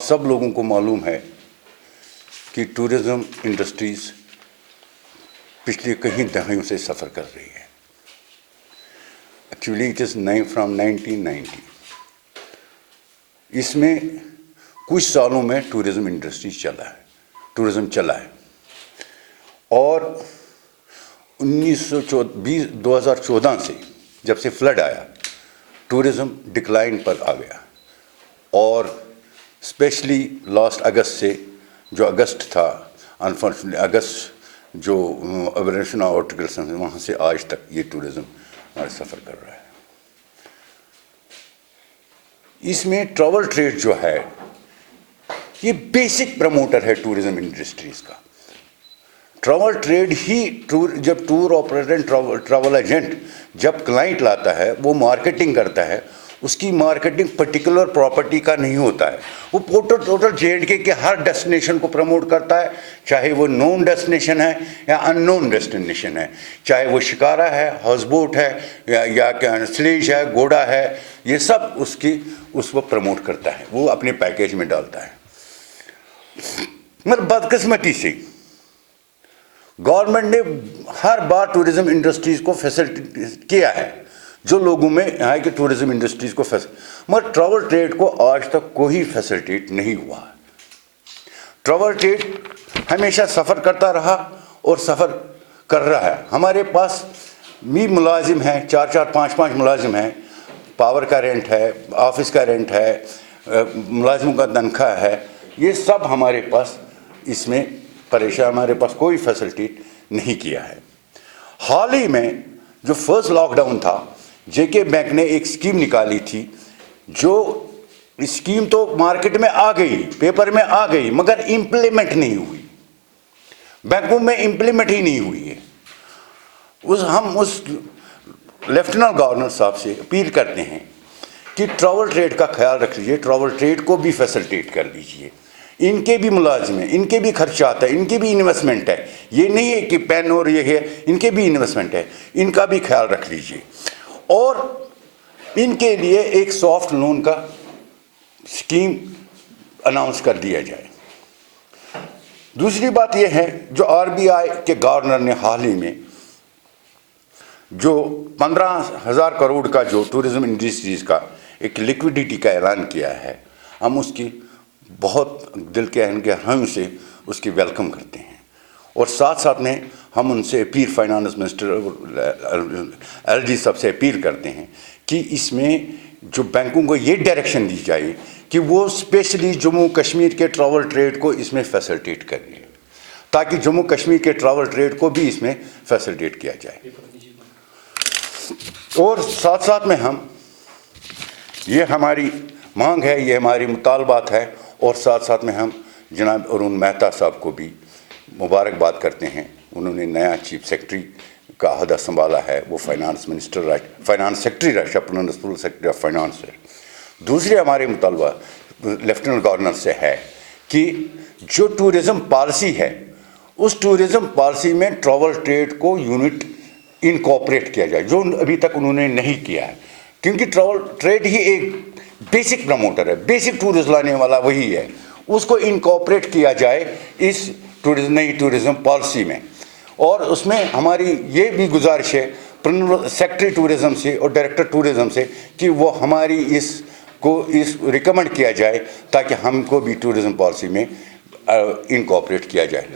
सब लोगों को मालूम है कि टूरिज़्म इंडस्ट्रीज़ पिछले कई दहाइयों से सफ़र कर रही है। Actually it is from 1990। इसमें कुछ सालों में टूरिज़्म इंडस्ट्रीज टूरिज़्म चला है और 2014 से जब से फ्लड आया टूरिज़्म डिक्लाइन पर आ गया और स्पेशली लास्ट अगस्त से जो अगस्त था, अनफॉर्चुनेटली अगस्त जो एवरेशन आर्टिकल्स हैं वहाँ से आज तक ये टूरिज़्म सफ़र कर रहा है। इसमें ट्रैवल ट्रेड जो है ये बेसिक प्रमोटर है टूरिज़्म इंडस्ट्रीज़ का। ट्रैवल ट्रेड ही जब टूर ऑपरेटर ट्रैवल एजेंट जब क्लाइंट लाता है वो मार्केटिंग करता है, उसकी मार्केटिंग पर्टिकुलर प्रॉपर्टी का नहीं होता है, वो टोटल J&K के हर डेस्टिनेशन को प्रमोट करता है, चाहे वो नोन डेस्टिनेशन है या अननोन डेस्टिनेशन है, चाहे वो शिकारा है, हाउस बोट है या क्या स्लेज है, घोड़ा है, ये सब उसको प्रमोट करता है, वो अपने पैकेज में डालता है। मगर बदकिस्मती से गवर्नमेंट ने हर बार टूरिज़्म इंडस्ट्रीज़ को फैसिलिटेट किया है, जो लोगों में यहाँ की टूरिज़्म इंडस्ट्रीज़ को मगर ट्रैवल ट्रेड को आज तक कोई फैसिलिटेट नहीं हुआ है। ट्रैवल ट्रेड हमेशा सफ़र करता रहा और सफ़र कर रहा है। हमारे पास भी मुलाजिम हैं, 4-4, 5-5 मुलाजिम हैं, पावर का रेंट है, ऑफिस का रेंट है, मुलाजिमों का तनख्वाह है, ये सब हमारे पास इसमें परेशान, हमारे पास कोई फैसिलिटेट नहीं किया है। हाल ही में जो फर्स्ट लॉकडाउन था, JK बैंक ने एक स्कीम निकाली थी, जो स्कीम तो मार्केट में आ गई, पेपर में आ गई, मगर इम्प्लीमेंट नहीं हुई, बैंकों में इम्प्लीमेंट ही नहीं हुई है। हम उस लेफ्टिनेंट गवर्नर साहब से अपील करते हैं कि ट्रैवल ट्रेड का ख्याल रख लीजिए, ट्रैवल ट्रेड को भी फैसिलिटेट कर लीजिए। इनके भी मुलाजिम हैं, इनके भी खर्चा आता है, इनके भी इन्वेस्टमेंट है, ये नहीं है कि पेन और ये है, इनके भी इन्वेस्टमेंट है, इनका भी ख्याल रख लीजिए और इनके लिए एक सॉफ्ट लोन का स्कीम अनाउंस कर दिया जाए। दूसरी बात यह है, जो RBI के गवर्नर ने हाल ही में जो 15,000 करोड़ का जो टूरिज़्म इंडस्ट्रीज़ का एक लिक्विडिटी का ऐलान किया है, हम उसकी बहुत दिल के गहराइयों से उसकी वेलकम करते हैं और साथ साथ में हम उनसे फाइनेंस मिनिस्टर LG साहब से अपील करते हैं कि इसमें जो बैंकों को ये डायरेक्शन दी जाए कि वो स्पेशली जम्मू कश्मीर के ट्रैवल ट्रेड को इसमें फैसिलिटेट करें, ताकि जम्मू कश्मीर के ट्रैवल ट्रेड को भी इसमें फैसिलिटेट किया जाए। और साथ साथ में हम ये हमारी मांग है, ये हमारी मुतालबात है और साथ साथ में हम जनाब अरुण मेहता साहब को भी मुबारकबाद करते हैं। उन्होंने नया चीफ सेक्रेटरी का अहदा संभाला है, वो फाइनेंस सेक्रेटरी रहा, प्रिंसिपल सेक्रेटरी ऑफ फाइनेंस है। दूसरे हमारे मुतालबा लेफ्टिनेंट गवर्नर से है कि जो टूरिज़्म पॉलिसी है, उस टूरिज़्म पॉलिसी में ट्रैवल ट्रेड को यूनिट इनकॉर्पोरेट किया जाए, जो अभी तक उन्होंने नहीं किया है, क्योंकि ट्रैवल ट्रेड ही एक बेसिक प्रमोटर है, बेसिक टूरिस्ट लाने वाला वही है, उसको इनकॉर्पोरेट किया जाए इस नई टूरिज़्म पॉलिसी में। और उसमें हमारी ये भी गुजारिश है प्रिंसिपल सेक्रेटरी टूरिज़्म से और डायरेक्टर टूरिज़्म से कि वो हमारी इस रिकमेंड किया जाए ताकि हमको भी टूरिज़्म पॉलिसी में इनकॉर्पोरेट किया जाए।